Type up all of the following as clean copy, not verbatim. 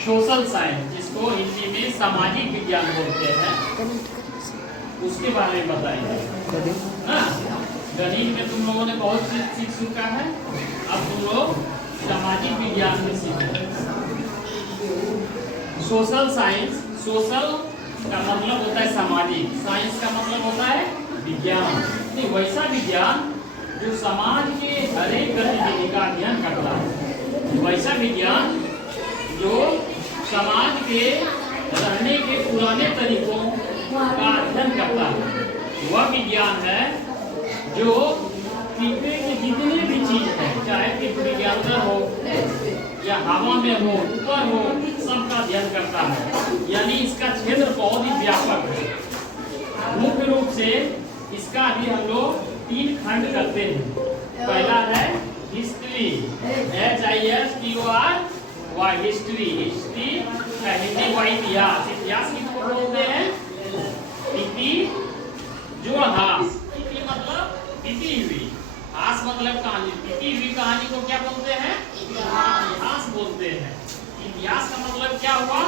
Social science, जिसको हिंदी में सामाजिक विज्ञान बोलते हैं, उसके बारे में बताइए ना। गणित में तुम लोगों ने बहुत चीज सीख चुका है, अब तुम लोग सामाजिक विज्ञान में सीखें। सोशल साइंस, सोशल का मतलब होता है सामाजिक, साइंस का मतलब होता है विज्ञान। नहीं, वैसा विज्ञान जो समाज के हर एक गतिविधि का अध्ययन करता है, वैसा विज्ञान जो समाज के रहने के पुराने तरीकों का अध्ययन करता है, वह विज्ञान है जो पृथ्वी की जितनी भी चीज है, चाहे पृथ्वी के अंदर हो या हवा में हो, ऊपर हो, सबका अध्ययन करता है। यानी इसका क्षेत्र बहुत ही व्यापक है। मुख्य रूप से इसका भी हम लोग 3 खंड करते हैं। पहला है हिस्ट्री, HISTORY, हिस्ट्री। हिस्ट्री का हिंदी व इतिहास, इतिहास किसको बोलते हैं? इतिहास। इति मतलब बीती हुई, हास मतलब कहानी, बीती हुई कहानी को क्या बोलते हैं? इतिहास बोलते हैं। इतिहास का मतलब क्या हुआ?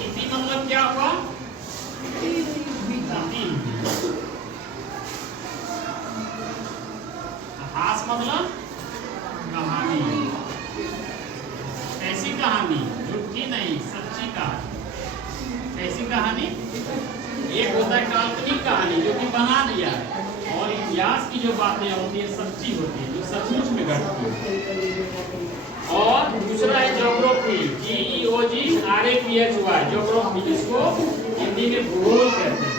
इति मतलब क्या हुआ? हास मतलब कहानी, ऐसी कहानी, झूठी नहीं, सच्ची कहानी। ऐसी कहानी एक होता है काल्पनिक कहानी जो कि बना दिया है, और इतिहास की जो बातें होती है सच्ची होती है, जो सचमुच में घटती है। और दूसरा है ज्योग्राफी, GEOGRAPHY, ज्योग्राफी, जिसको हिंदी में भूगोल कहते हैं।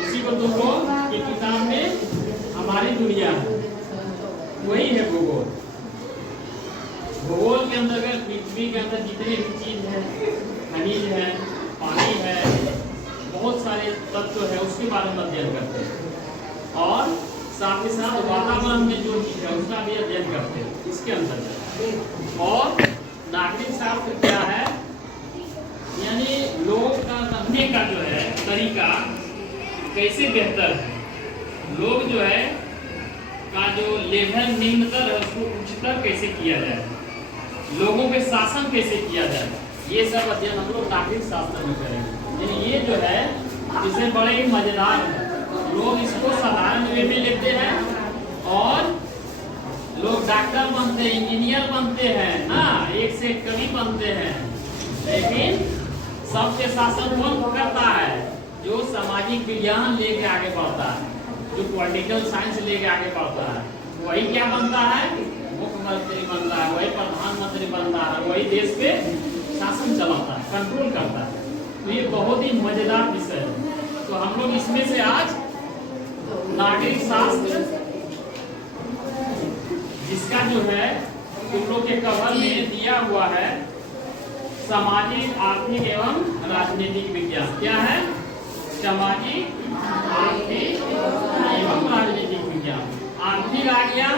उसी को तुम लोग की किताब में हमारी दुनिया है, वही है भूगोल। भूगोल के अंतर्गत पृथ्वी के अंदर जितने भी चीज है, खनिज है, पानी है, बहुत सारे तत्व है, उसके बारे में अध्ययन करते हैं। और साथ ही साथ वातावरण में जो चीज है उसका भी अध्ययन करते हैं इसके अंतर्गत। और नागरिक शास्त्र क्या है? यानी लोग का रहने का जो है तरीका कैसे बेहतर है, लोग जो है का जो लेवल निम्नतर है उसको उच्चतर कैसे किया जाए, लोगों पे शासन कैसे किया जाए, ये सब अध्ययन हम लोग नागरिक शास्त्र में करेंगे। यानी ये जो है इसे बड़े ही मजेदार है। लोग इसको साधारण वे में लेते हैं और लोग डॉक्टर बनते हैं, इंजीनियर बनते हैं ना, एक से कवि बनते हैं। लेकिन सबके शासन कौन करता है? जो सामाजिक विज्ञान लेके आगे बढ़ता है, जो पॉलिटिकल साइंस लेके आगे बढ़ता है, वही क्या बनता है? मुख्यमंत्री बनता है, वही प्रधानमंत्री बनता है, वही देश पे शासन चलाता है, कंट्रोल करता है। तो ये बहुत ही मजेदार विषय है। तो हम लोग इसमें से आज नागरिक शास्त्र, जिसका जो है तुम लोग के कवर में दिया हुआ है सामाजिक, आर्थिक एवं राजनीतिक विज्ञान। क्या है? सामाजिक, आर्थिक एवं राजनीतिक विज्ञान। आर्थिक आ गया,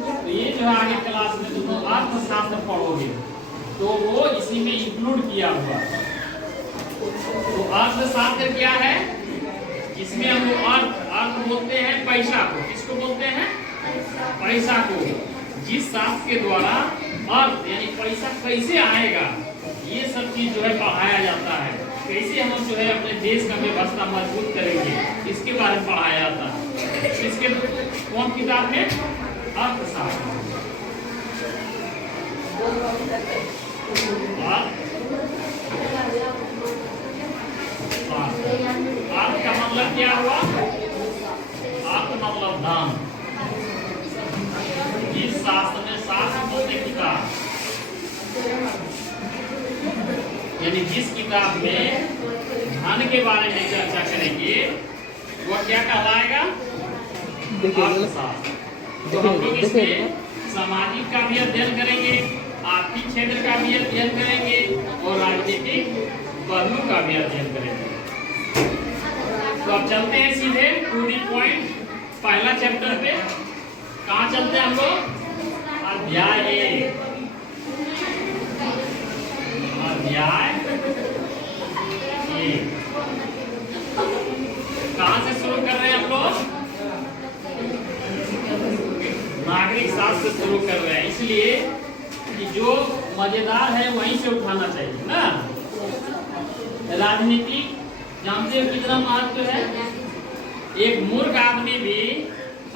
तो ये जो है आगे क्लास में तुम लोग अर्थशास्त्र पढ़ोगे तो वो इसी में इंक्लूड किया हुआ। तो अर्थशास्त्र क्या है? इसमें हम लोग अर्थ बोलते हैं पैसा को। किसको बोलते हैं? पैसा को। जिस शास्त्र के द्वारा अर्थ यानी पैसा कैसे आएगा, ये सब चीज जो है पढ़ाया जाता है। कैसे हम जो है अपने देश का व्यवस्था मजबूत करेंगे, इसके बारे में पढ़ाया जाता है। इसके कौन किताब में? अर्थशास्त्र। अर्थ का मतलब क्या हुआ? अर्थ मतलब धन। इस शास्त्र में शास्त्र बोलते किताब, यानी जिस किताब में धन के बारे में चर्चा करेंगे वह क्या कहलाएगा? अर्थशास्त्र। तो हम लोग इसमें सामाजिक का भी अध्ययन करेंगे, आर्थिक क्षेत्र का भी अध्ययन करेंगे और राजनीतिक पहलू का भी अध्ययन करेंगे। तो अब चलते हैं सीधे टू दी पॉइंट, पहला चैप्टर पे। कहाँ चलते हैं हम लोग? अध्याय 1। अध्याय 1 कहाँ से शुरू कर रहे हैं हम लोग? नागरिक शास्त्र शुरू कर रहे हैं, इसलिए कि जो मजेदार है वहीं से उठाना चाहिए ना। राजनीति जानते हो कितना महत्व है। एक मूर्ख आदमी भी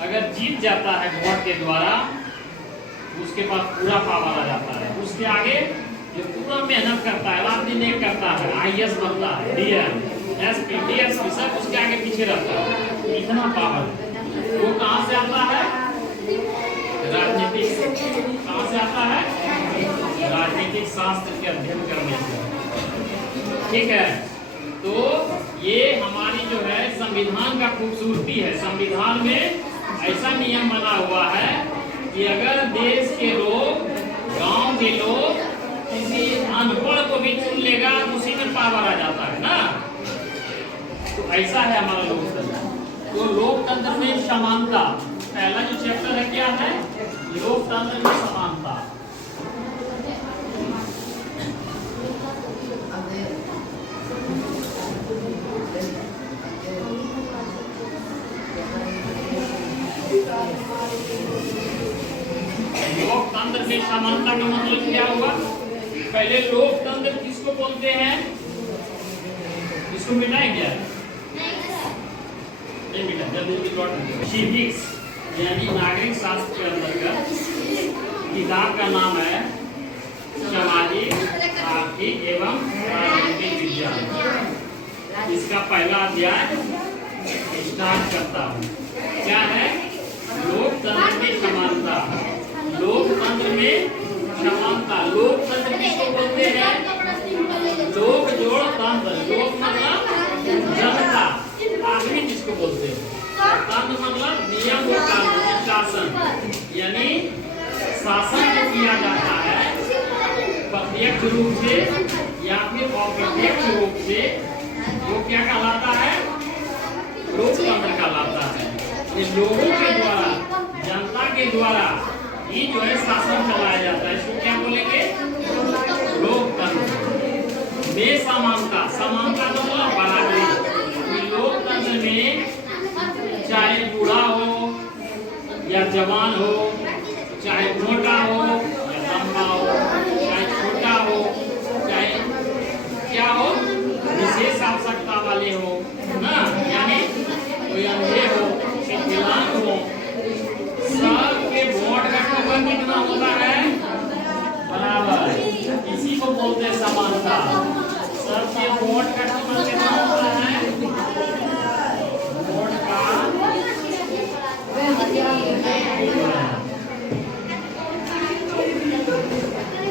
अगर जीत जाता है वोट के द्वारा, उसके पास पूरा पावर आ जाता है। उसके आगे जो पूरा मेहनत करता है, रात दिन एक करता है, IAS बनता है, DM, SP, DSP सब उसके आगे पीछे रहता है, इतना पावर। वो कहाँ से आता है? राजनीतिक। कहाँ से आता है? राजनीतिक शास्त्र के अध्ययन करने से। ठीक है, तो ये हमारी जो है संविधान का खूबसूरती है। संविधान में ऐसा नियम बना हुआ है कि अगर देश के लोग, गांव के लोग किसी अनपढ़ को भी चुन लेगा तो उसी में पावर आ जाता है ना। तो ऐसा है हमारा लोकतंत्र। तो लोकतंत्र में समानता, पहला जो चैप्टर है क्या है? लोकतंत्र में समानता। लोकतंत्र में समानता का मतलब क्या हुआ? पहले लोकतंत्र किसको बोलते हैं? इसको मिटाएं क्या? नहीं मिटा, जल्दी। सिविक्स यानी नागरिक शास्त्र के अंतर्गत किताब का नाम है सामाजिक, आर्थिक एवं राजनीतिक विज्ञान। इसका पहला अध्याय स्टार्ट करता हूँ। क्या है? लोकतंत्र में समानता। लोकतंत्र में समानता। लोकतंत्र किसको बोलते हैं? लोक जोड़ तंत्र। लोक मतलब जनता, आदमी जिसको बोलते हैं। तंत्र मतलब नियम और कानून, शासन। यानी शासन जो किया जाता है प्रत्यक्ष रूप से या फिर अप्रत्यक्ष रूप से, वो क्या कहलाता है? लोकतंत्र कहलाता है। ये लोगों के द्वारा, जनता के द्वारा ये जो है शासन चलाया जाता है। इसको क्या बोलेंगे? लोकतंत्र में समानता। समानता मतलब बराबरी। लोकतंत्र में चाहे बूढ़ा हो या जवान हो, चाहे मोटा हो या लंबा हो, चाहे छोटा हो, चाहे क्या हो, विशेष आवश्यकता वाले हो ना, यानी कोई अंधे हो, विकलांग हो, सबके वोट का टोकन कितना होता है? बराबर। इसी को बोलते हैं समानता। सबके वोट का टोकन कितना होता है? वोट का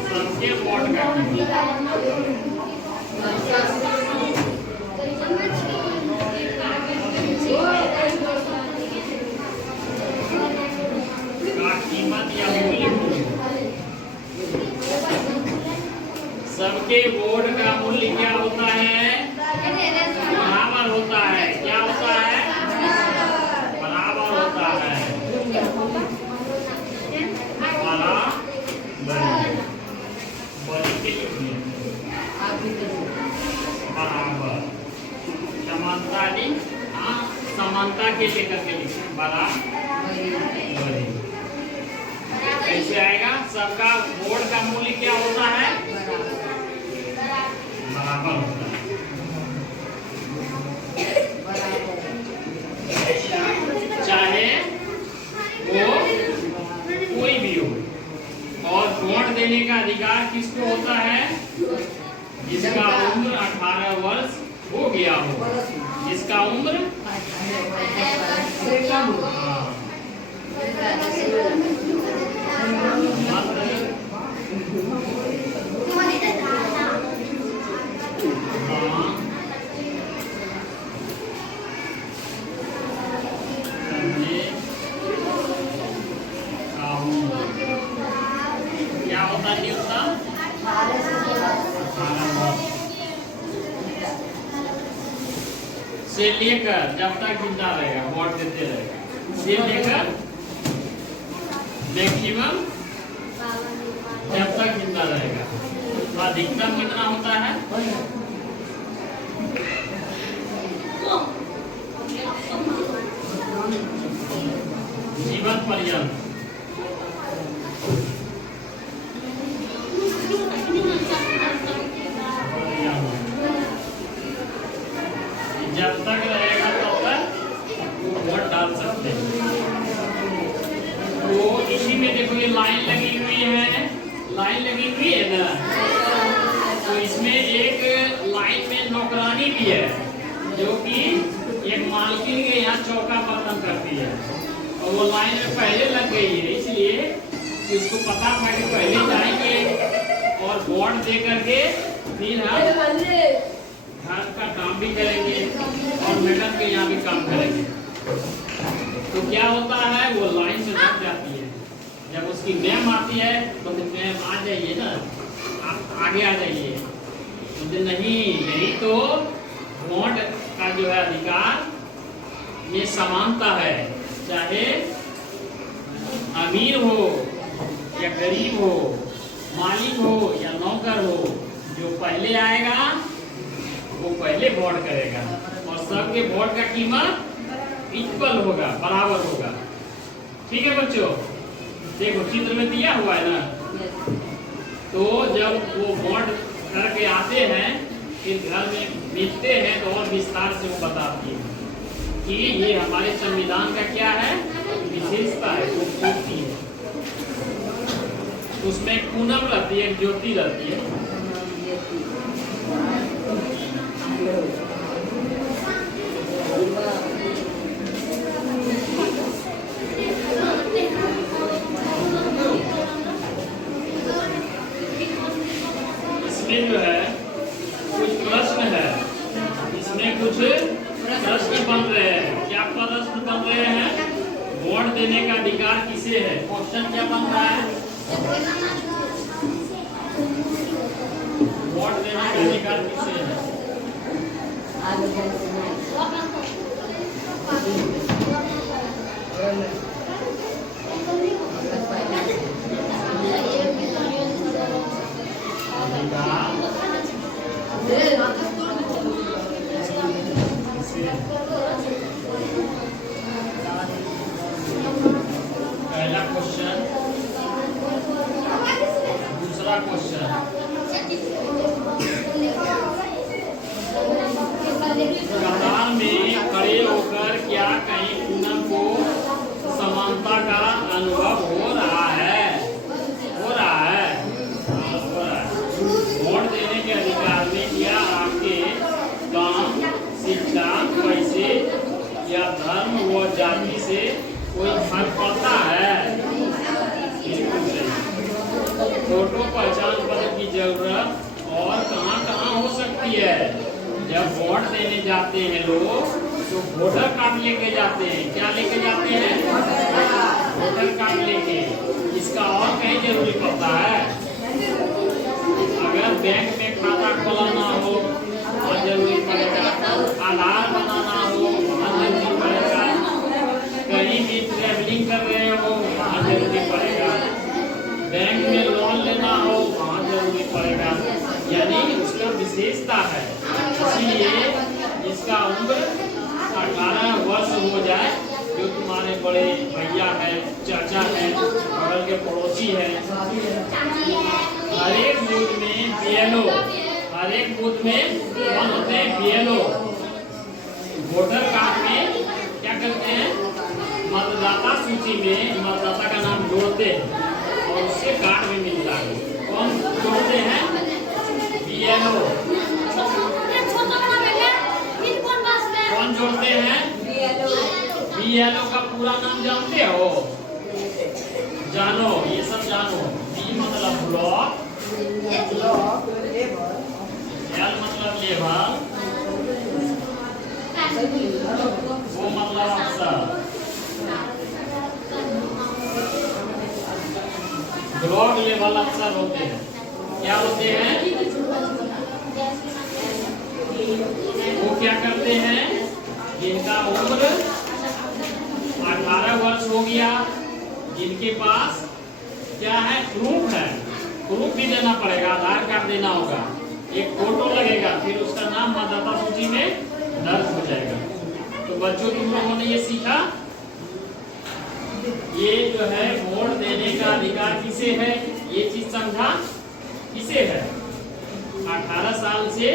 सबके वोट का कीमत या मूल्य। सबके वोट का मूल्य क्या होता है? बराबर होता है। क्या होता है? बराबर होता है। बराबर। समानता नहीं, हाँ समानता के लेकर के लिखे बराबर। कैसे आएगा? सबका वोट का मूल्य क्या होता है? बराबर होता है। चाहे वो कोई भी हो। और वोट देने का अधिकार किसको होता है? जिसका उम्र 18 वर्ष हो गया हो। जिसका उम्र क्या होता नहीं होता? से लेकर जब तक जिंदा रहेगा, वोट देते रहेगा, से लेकर मैक्सिमम जब तक जिंदा रहेगा। तो अधिकतम कितना होता है? जीवन पर्यंत। लाइन लगी हुई है ना, तो इसमें एक लाइन में नौकरानी भी है जो कि एक मालकिन के यहाँ चौका बर्तन करती है, और वो लाइन में पहले लग गई है, इसलिए कि उसको पता था कि पहले जाएंगे और वोट दे करके फिर हम घर का काम भी करेंगे और मैडम के यहाँ भी काम करेंगे। तो क्या होता है, वो लाइन में लग जाती है। जब उसकी मैम आती है तो मैम आ जाइए ना, आप आगे आ जाइए। तो नहीं, यही तो वोट का जो है अधिकार में समानता है, चाहे अमीर हो या गरीब हो, मालिक हो या नौकर हो, जो पहले आएगा वो पहले वोट करेगा और सबके वोट का कीमत इक्वल होगा, बराबर होगा। ठीक है बच्चों, देखो चित्र में दिया हुआ है ना, तो जब वो वोट करके आते हैं फिर घर में मिलते हैं तो और विस्तार से वो बताती है कि ये हमारे संविधान का क्या है, विशेषता है, खूबसूरती है। उसमें पूनम रहती है, ज्योति रहती है। इसमें जो है कुछ प्रश्न है, इसमें कुछ प्रश्न बन रहे हैं। क्या प्रश्न बन रहे हैं? वोट देने का अधिकार किसे है? क्वेश्चन क्या बन रहा है? वोट देने का अधिकार किसे है? पहला क्वेश्चन, दूसरा क्वेश्चन, कतार में खड़े होकर क्या कहीं पूनम को समानता का अनुभव हो रहा है? हो रहा है, हो रहा है। वोट देने के अधिकार में क्या आपके काम, शिक्षा, पैसे या धर्म व जाति से कोई फर्क पड़ता है? बिल्कुल सही। फोटो पहचान पत्र की जरूरत और कहाँ हो सकती है? जब वोट देने जाते हैं लोग तो वोटर कार्ड लेके जाते हैं। क्या लेके जाते हैं? वोटर कार्ड लेके। इसका और कहीं जरूरी पड़ता है? अगर बैंक में खाता खोलाना हो और जरूरी पड़ेगा, आधार बनाना हो वहाँ जरूरी पड़ेगा, कहीं भी ट्रेवलिंग कर रहे हो वहाँ जरूरी पड़ेगा, बैंक में लोन लेना हो वहाँ जरूरी पड़ेगा। यानी उसका विशेषता है, इसलिए इसका उम्र 18 वर्ष हो जाए। जो तुम्हारे बड़े भैया है, चाचा है, बगल के पड़ोसी है। हर एक बूथ में बीएलओ, हर एक बूथ में कौन होते हैं? बीएलओ। वोटर कार्ड में क्या करते हैं? मतदाता सूची में मतदाता का नाम जोड़ते हैं और उससे कार्ड भी मिलता है। कौन जोड़ते हैं? बीएलओ। कौन जोड़ते हैं? बीएलओ का पूरा नाम जानते हो? जानो, ये सब जानो। बी मतलब ब्लॉक, एल मतलब लेवल, वो मतलब अफसर। ब्लॉक लेवल अफसर होते हैं। क्या होते हैं? वो क्या करते हैं? जिनका उम्र 18 वर्ष हो गया, जिनके पास क्या है? प्रूफ है। प्रूफ भी देना पड़ेगा, आधार कार्ड देना होगा, एक फोटो लगेगा, फिर उसका नाम मतदाता सूची में दर्ज हो जाएगा। तो बच्चों तुम लोगों ने ये सीखा, ये जो है वोट देने का अधिकार किसे है, ये चीज समझा? किसे है? 18 साल से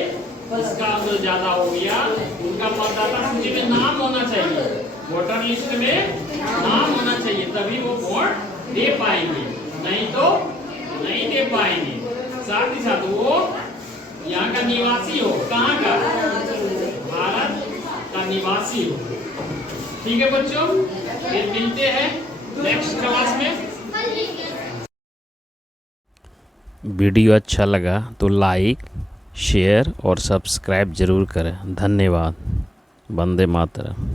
इसका उम्र ज्यादा हो गया, उनका मतदाता सूची में नाम होना चाहिए, वोटर लिस्ट में नाम होना चाहिए, तभी वो वोट दे पाएंगे, नहीं तो नहीं दे पाएंगे। साथ ही साथ वो यहाँ का निवासी हो, कहाँ का, भारत का निवासी हो। ठीक है बच्चों, फिर मिलते हैं नेक्स्ट क्लास में। वीडियो अच्छा लगा तो लाइक, शेयर और सब्सक्राइब ज़रूर करें। धन्यवाद। वंदे मातरम।